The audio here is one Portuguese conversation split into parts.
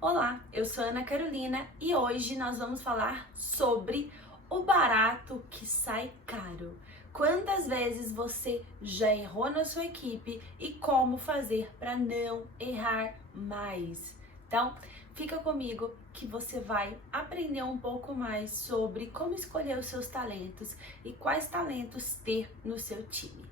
Olá, eu sou Ana Carolina e hoje nós vamos falar sobre o barato que sai caro. Quantas vezes você já errou na sua equipe e como fazer para não errar mais? Então, fica comigo que você vai aprender um pouco mais sobre como escolher os seus talentos e quais talentos ter no seu time.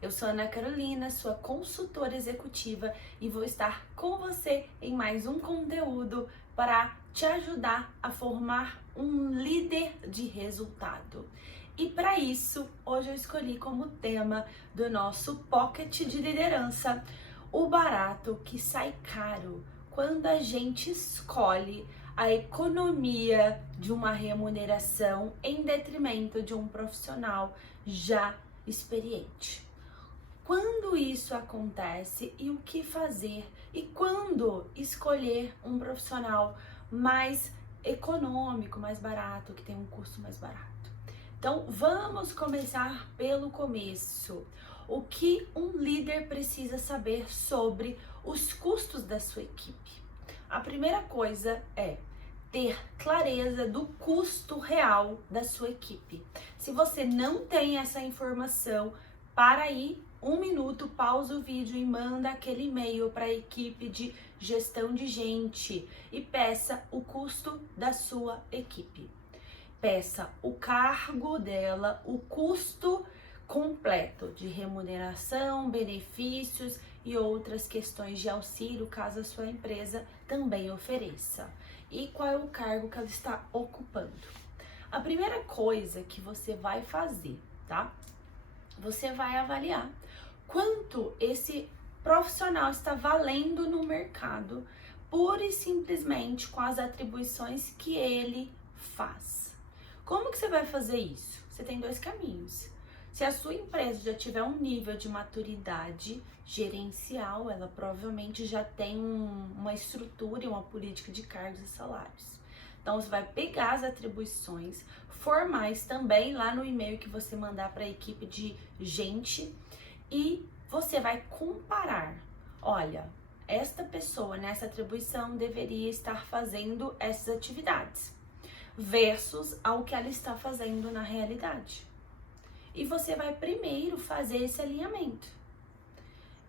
Eu sou Ana Carolina, sua consultora executiva e vou estar com você em mais um conteúdo para te ajudar a formar um líder de resultado. E para isso, hoje eu escolhi como tema do nosso Pocket de Liderança o barato que sai caro quando a gente escolhe a economia de uma remuneração em detrimento de um profissional já experiente. Quando isso acontece e o que fazer e quando escolher um profissional mais econômico, mais barato, que tem um custo mais barato. Então, vamos começar pelo começo. O que um líder precisa saber sobre os custos da sua equipe? A primeira coisa é ter clareza do custo real da sua equipe. Se você não tem essa informação, para aí 1 minuto, pausa o vídeo e manda aquele e-mail para a equipe de gestão de gente e peça o custo da sua equipe. Peça o cargo dela, o custo completo de remuneração, benefícios e outras questões de auxílio, caso a sua empresa também ofereça. E qual é o cargo que ela está ocupando. A primeira coisa que você vai fazer, tá? Você vai avaliar quanto esse profissional está valendo no mercado, pura e simplesmente com as atribuições que ele faz. Como que você vai fazer isso? Você tem 2 caminhos. Se a sua empresa já tiver um nível de maturidade gerencial, ela provavelmente já tem uma estrutura e uma política de cargos e salários. Então, você vai pegar as atribuições formais também lá no e-mail que você mandar para a equipe de gente e você vai comparar. Olha, esta pessoa nessa atribuição deveria estar fazendo essas atividades versus ao que ela está fazendo na realidade. E você vai primeiro fazer esse alinhamento.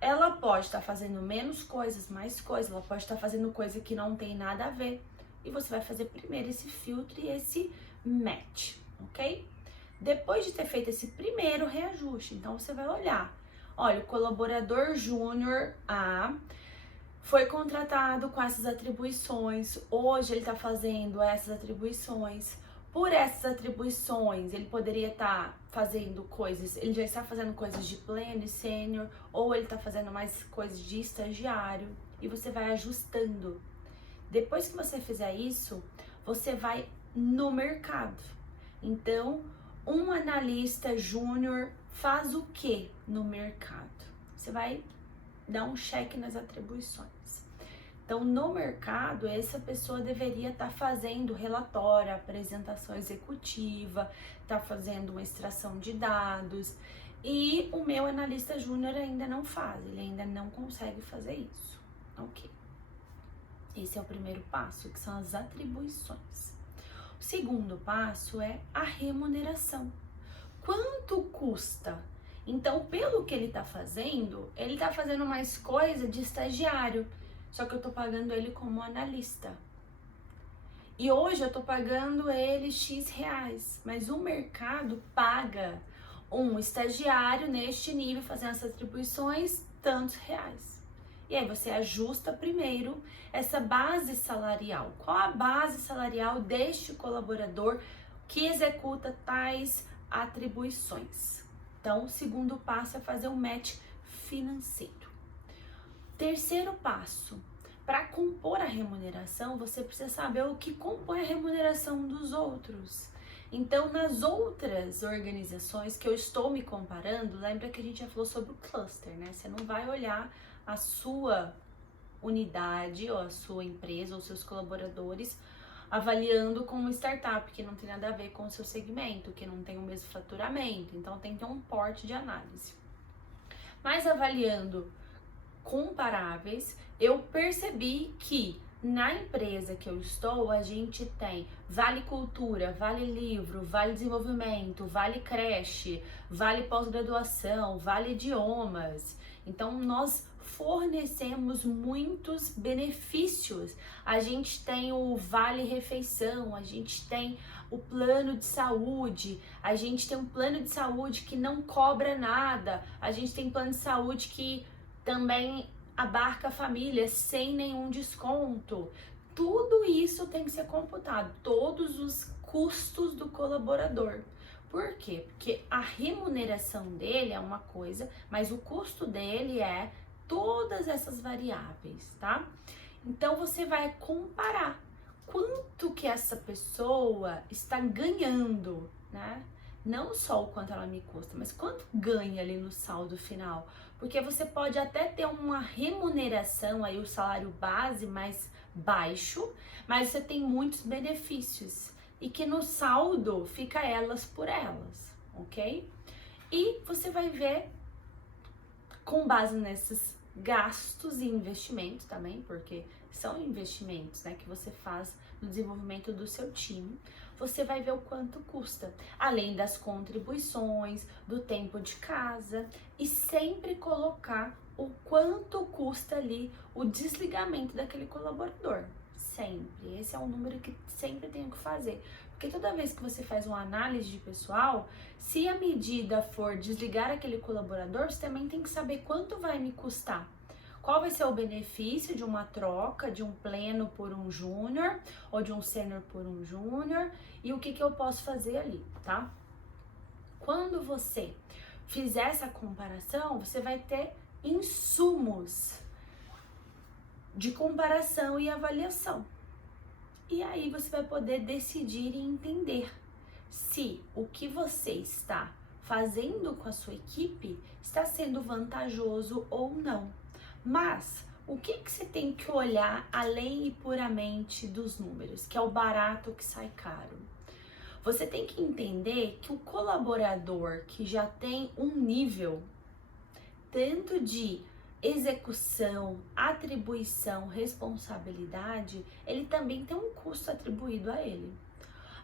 Ela pode estar fazendo menos coisas, mais coisas, ela pode estar fazendo coisa que não tem nada a ver. E você vai fazer primeiro esse filtro e esse match, ok? Depois de ter feito esse primeiro reajuste, então você vai olhar. Olha, o colaborador júnior A foi contratado com essas atribuições, hoje ele está fazendo essas atribuições. Por essas atribuições, ele poderia estar fazendo coisas, ele já está fazendo coisas de pleno e sênior, ou ele está fazendo mais coisas de estagiário, e você vai ajustando. Depois que você fizer isso, você vai no mercado. Então, um analista júnior faz o que no mercado? Você vai dar um check nas atribuições. Então, no mercado, essa pessoa deveria estar fazendo relatório, apresentação executiva, estar fazendo uma extração de dados. E o meu analista júnior ainda não faz, ele ainda não consegue fazer isso. Ok. Esse é o primeiro passo, que são as atribuições. O segundo passo é a remuneração. Quanto custa? Então, pelo que ele está fazendo mais coisa de estagiário, só que eu estou pagando ele como analista. E hoje eu estou pagando ele X reais, mas o mercado paga um estagiário neste nível, fazendo essas atribuições, tantos reais. E aí você ajusta primeiro essa base salarial. Qual a base salarial deste colaborador que executa tais atribuições? Então, o segundo passo é fazer um match financeiro. Terceiro passo, para compor a remuneração, você precisa saber o que compõe a remuneração dos outros. Então, nas outras organizações que eu estou me comparando, lembra que a gente já falou sobre o cluster, né? Você não vai olhar a sua unidade ou a sua empresa ou seus colaboradores avaliando como uma startup, que não tem nada a ver com o seu segmento, que não tem o mesmo faturamento. Então, tem que ter um porte de análise. Mas avaliando comparáveis, eu percebi que na empresa que eu estou, a gente tem Vale Cultura, Vale Livro, Vale Desenvolvimento, Vale Creche, Vale Pós-Graduação, Vale Idiomas. Então, nós fornecemos muitos benefícios. A gente tem o Vale Refeição, a gente tem o plano de saúde, a gente tem um plano de saúde que não cobra nada, a gente tem plano de saúde que também abarca a família sem nenhum desconto. Tudo isso tem que ser computado, todos os custos do colaborador. Por quê? Porque a remuneração dele é uma coisa, mas o custo dele é todas essas variáveis, tá? Então você vai comparar quanto que essa pessoa está ganhando, né? Não só o quanto ela me custa, mas quanto ganha ali no saldo final. Porque você pode até ter uma remuneração aí, o salário base mais baixo, mas você tem muitos benefícios e que no saldo fica elas por elas, ok? E você vai ver, com base nesses gastos e investimentos também, porque são investimentos, né, que você faz no desenvolvimento do seu time, você vai ver o quanto custa, além das contribuições, do tempo de casa, e sempre colocar o quanto custa ali o desligamento daquele colaborador. Sempre. Esse é um número que sempre tenho que fazer. Porque toda vez que você faz uma análise de pessoal, se a medida for desligar aquele colaborador, você também tem que saber quanto vai me custar. Qual vai ser o benefício de uma troca de um pleno por um júnior ou de um sênior por um júnior e o que eu posso fazer ali, tá? Quando você fizer essa comparação, você vai ter insumos de comparação e avaliação. E aí você vai poder decidir e entender se o que você está fazendo com a sua equipe está sendo vantajoso ou não. Mas o que você tem que olhar além e puramente dos números, que é o barato que sai caro? Você tem que entender que o colaborador que já tem um nível tanto de execução, atribuição, responsabilidade, ele também tem um custo atribuído a ele.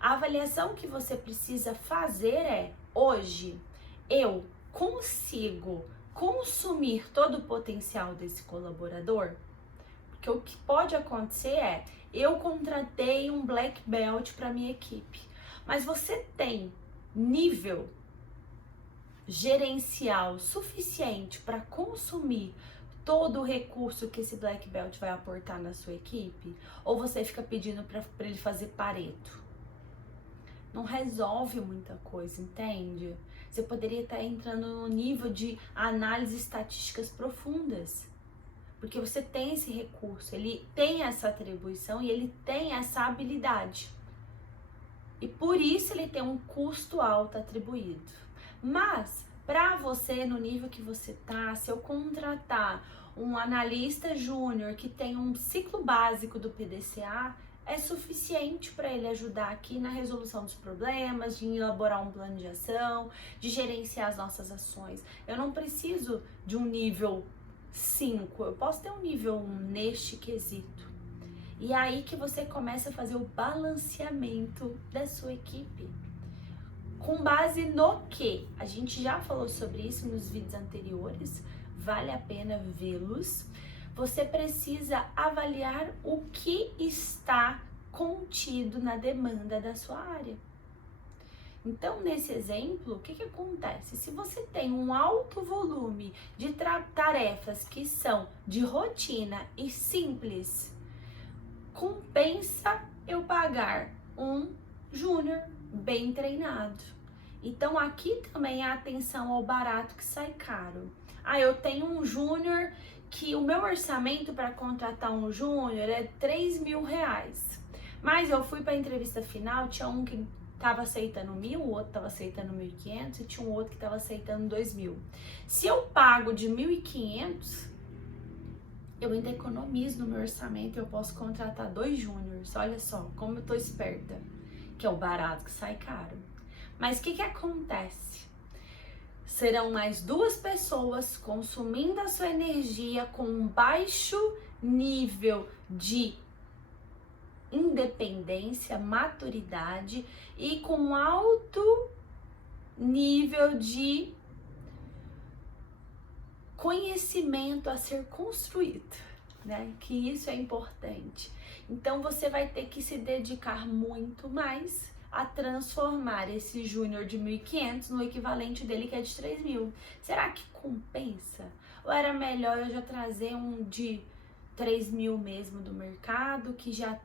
A avaliação que você precisa fazer é: hoje eu consigo consumir todo o potencial desse colaborador? Porque o que pode acontecer é: eu contratei um black belt para minha equipe, mas você tem nível gerencial suficiente para consumir todo o recurso que esse black belt vai aportar na sua equipe? Ou você fica pedindo para ele fazer pareto? Não resolve muita coisa, entende? Você poderia estar entrando no nível de análise estatísticas profundas, porque você tem esse recurso, ele tem essa atribuição e ele tem essa habilidade. E por isso ele tem um custo alto atribuído. Mas, para você, no nível que você tá, se eu contratar um analista júnior que tem um ciclo básico do PDCA, é suficiente para ele ajudar aqui na resolução dos problemas, de elaborar um plano de ação, de gerenciar as nossas ações. Eu não preciso de um nível 5, eu posso ter um nível 1 neste quesito. E é aí que você começa a fazer o balanceamento da sua equipe. Com base no que? A gente já falou sobre isso nos vídeos anteriores, vale a pena vê-los. Você precisa avaliar o que está contido na demanda da sua área. Então, nesse exemplo, o que acontece? Se você tem um alto volume de tarefas que são de rotina e simples, compensa eu pagar um júnior bem treinado. Então, aqui também a atenção ao barato que sai caro. Ah, eu tenho um júnior que o meu orçamento para contratar um júnior é R$3.000. Mas eu fui para a entrevista final, tinha um que estava aceitando 1.000, o outro estava aceitando 1.500 e tinha um outro que estava aceitando 2.000. Se eu pago de 1.500, eu ainda economizo no meu orçamento, eu posso contratar 2 júniors. Olha só como eu tô esperta, que é o barato que sai caro. Mas o que acontece? serão mais 2 pessoas consumindo a sua energia com um baixo nível de independência, maturidade e com alto nível de conhecimento a ser construído, né? Que isso é importante. Então você vai ter que se dedicar muito mais a transformar esse júnior de 1.500 no equivalente dele, que é de 3.000. Será que compensa? Ou era melhor eu já trazer um de 3.000 mesmo do mercado, que já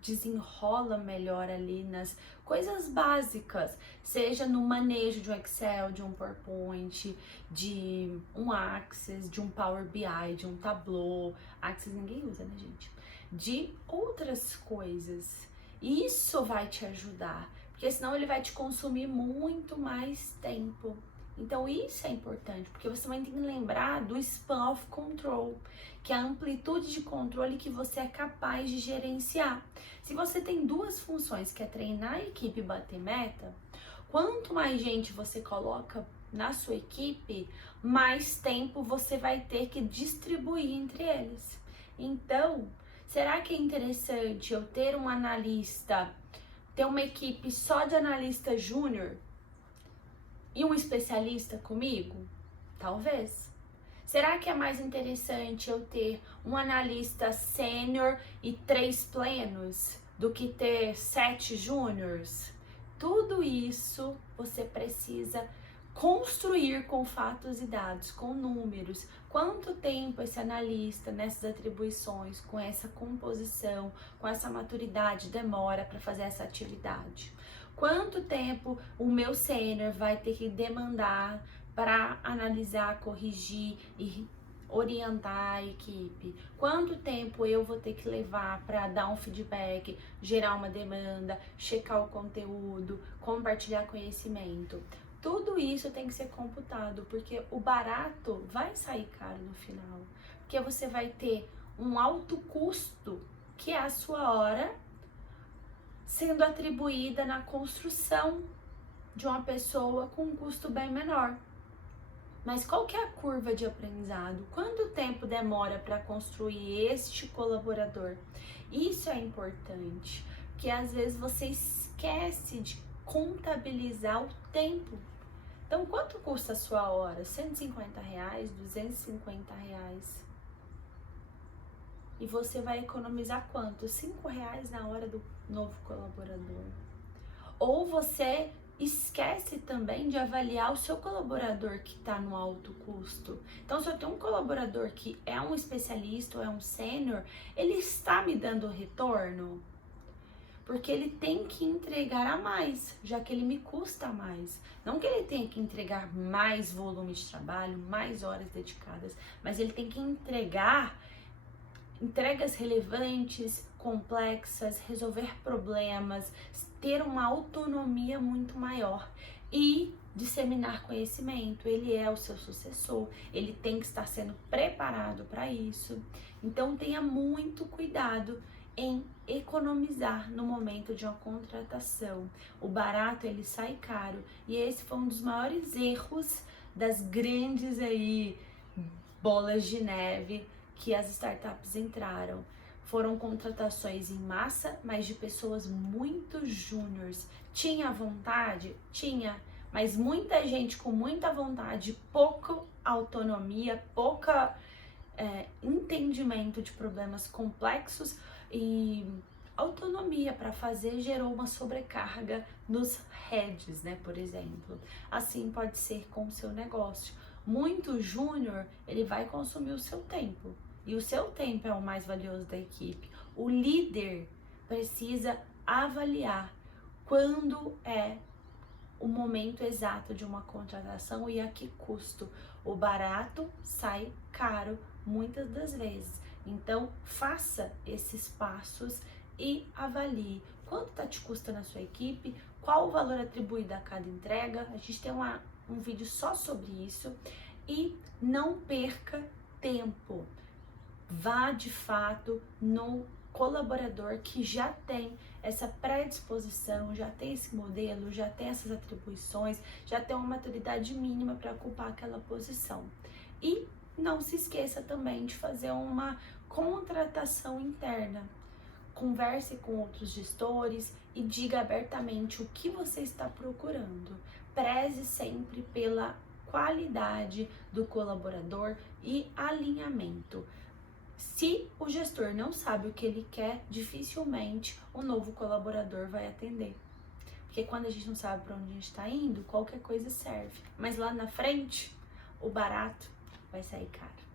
desenrola melhor ali nas coisas básicas, seja no manejo de um Excel, de um PowerPoint, de um Access, de um Power BI, de um Tableau. Access ninguém usa, né, gente? De outras coisas. Isso vai te ajudar, porque senão ele vai te consumir muito mais tempo. Então isso é importante, porque você vai ter que lembrar do span of control, que é a amplitude de controle que você é capaz de gerenciar. Se você tem 2 funções, que é treinar a equipe e bater meta, quanto mais gente você coloca na sua equipe, mais tempo você vai ter que distribuir entre eles. Então, será que é interessante eu ter um analista, ter uma equipe só de analista júnior e um especialista comigo? Talvez. Será que é mais interessante eu ter um analista sênior e 3 plenos do que ter 7 júniors? Tudo isso você precisa construir com fatos e dados, com números. Quanto tempo esse analista nessas atribuições, com essa composição, com essa maturidade demora para fazer essa atividade? Quanto tempo o meu sênior vai ter que demandar para analisar, corrigir e orientar a equipe? Quanto tempo eu vou ter que levar para dar um feedback, gerar uma demanda, checar o conteúdo, compartilhar conhecimento? Tudo isso tem que ser computado, porque o barato vai sair caro no final, porque você vai ter um alto custo, que é a sua hora, sendo atribuída na construção de uma pessoa com um custo bem menor. Mas qual que é a curva de aprendizado? Quanto tempo demora para construir este colaborador? Isso é importante, porque às vezes você esquece de contabilizar o tempo. Então, quanto custa a sua hora? R$150, R$250? E você vai economizar quanto? R$5 na hora do novo colaborador. Ou você esquece também de avaliar o seu colaborador que está no alto custo. Então, se eu tenho um colaborador que é um especialista ou é um sênior, ele está me dando retorno? Porque ele tem que entregar a mais, já que ele me custa mais. Não que ele tenha que entregar mais volume de trabalho, mais horas dedicadas, mas ele tem que entregar entregas relevantes, complexas, resolver problemas, ter uma autonomia muito maior e disseminar conhecimento. Ele é o seu sucessor, ele tem que estar sendo preparado para isso. Então tenha muito cuidado em economizar no momento de uma contratação. O barato, ele sai caro, e esse foi um dos maiores erros das grandes aí bolas de neve que as startups entraram. Foram contratações em massa, mas de pessoas muito júniores. Tinha vontade? Tinha, mas muita gente com muita vontade, pouca autonomia, pouca entendimento de problemas complexos e autonomia para fazer, gerou uma sobrecarga nos heads, né, por exemplo. Assim pode ser com o seu negócio. Muito júnior, ele vai consumir o seu tempo. E o seu tempo é o mais valioso da equipe. O líder precisa avaliar quando é o momento exato de uma contratação e a que custo. O barato sai caro muitas das vezes. Então, faça esses passos e avalie quanto está te custando a sua equipe, qual o valor atribuído a cada entrega. A gente tem um vídeo só sobre isso. E não perca tempo. Vá de fato no colaborador que já tem essa predisposição, já tem esse modelo, já tem essas atribuições, já tem uma maturidade mínima para ocupar aquela posição. E não se esqueça também de fazer uma contratação interna. Converse com outros gestores e diga abertamente o que você está procurando. Preze sempre pela qualidade do colaborador e alinhamento. Se o gestor não sabe o que ele quer, dificilmente o novo colaborador vai atender. Porque quando a gente não sabe para onde a gente está indo, qualquer coisa serve. Mas lá na frente, o barato vai sair caro.